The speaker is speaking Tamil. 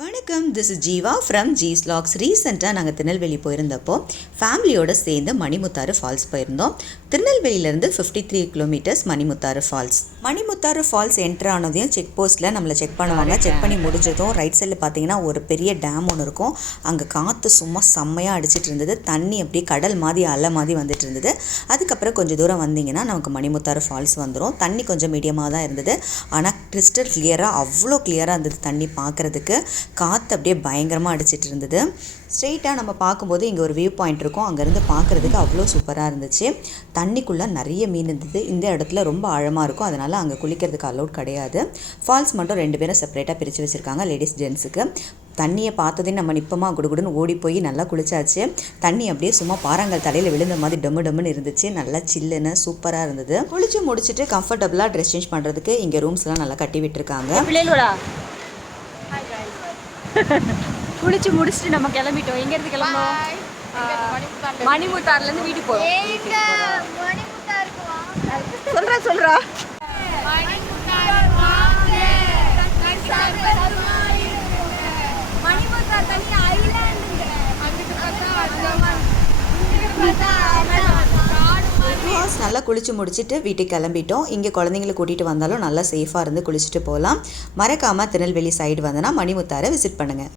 வணக்கம், திஸ் இஸ் ஜீவா ஃப்ரம் ஜீஸ் லாக்ஸ். ரீசெண்டாக நாங்கள் திருநெல்வேலி போயிருந்தப்போ ஃபேமிலியோடு சேர்ந்து மணிமுத்தாறு ஃபால்ஸ் போயிருந்தோம். திருநெல்வேலியிலேருந்து 53 kilometres Manimuthar falls. Manimuthar falls என்ட்ரு ஆனதையும் செக் போஸ்ட்டில் நம்மளை செக் பண்ணுவாங்க. செக் பண்ணி முடிஞ்சதும் ரைட் சைடில் பார்த்தீங்கன்னா ஒரு பெரிய டேம் ஒன்று இருக்கும். அங்கே காற்று சும்மா செம்மையாக அடிச்சிட்டு இருந்தது. தண்ணி அப்படியே கடல் மாதிரி அலை மாதிரி வந்துட்டு இருந்தது. அதுக்கப்புறம் கொஞ்சம் தூரம் வந்தீங்கன்னா நமக்கு மணிமுத்தாறு ஃபால்ஸ் வந்துடும். தண்ணி கொஞ்சம் மீடியமாக தான் இருந்தது, ஆனால் கிறிஸ்டல் கிளியராக அவ்வளோ கிளியராக இருந்தது தண்ணி பார்க்குறதுக்கு. காற்று அப்படியே பயங்கரமாக அடிச்சிட்டு இருந்தது. ஸ்ட்ரெயிட்டாக நம்ம பார்க்கும்போது இங்கே ஒரு வியூ பாயிண்ட் இருக்கும். அங்கேருந்து பார்க்குறதுக்கு அவ்வளோ சூப்பராக இருந்துச்சு. தண்ணிக்குள்ளே நிறைய மீன் இருந்தது. இந்த இடத்துல ரொம்ப ஆழமாக இருக்கும், அதனால் அங்கே குளிக்கிறதுக்கு அலோட் கிடையாது. ஃபால்ஸ் மட்டும் 2 பேரும் செப்பரேட்டாக பிரித்து வச்சுருக்காங்க, லேடிஸ் ஜென்ஸுக்கு. தண்ணியை பார்த்ததே நம்ம நிப்பமாக குடுகுடுன்னு ஓடி போய் நல்லா குளிச்சாச்சு. தண்ணி அப்படியே சும்மா பாறாங்கல் தலையில் விழுந்த மாதிரி டம்முன்னு இருந்துச்சு. நல்லா சில்லுன்னு சூப்பராக இருந்தது. குளிச்சு முடிச்சுட்டு கம்ஃபர்டபுளாக ட்ரெஸ் சேஞ்ச் பண்ணுறதுக்கு இங்கே ரூம்ஸ்லாம் நல்லா கட்டி விட்டுருக்காங்க. குளிச்சு முடிச்சுட்டு நம்ம கிளம்பிட்டோம். எங்க இருந்து கிளம்பணும்? மணிமுத்தாறுல இருந்து வீட்டுக்கு போறோம். சொல்றா நல்லா குளிச்சு முடிச்சுட்டு வீட்டுக்கு கிளம்பிட்டோம். இங்கே குழந்தைங்களை கூட்டிகிட்டு வந்தாலும் நல்லா சேஃபாக இருந்து குளிச்சுட்டு போகலாம். மறக்காமல் திருநெல்வேலி சைடு வந்தனா மணிமுத்தாரை விசிட் பண்ணுங்கள்.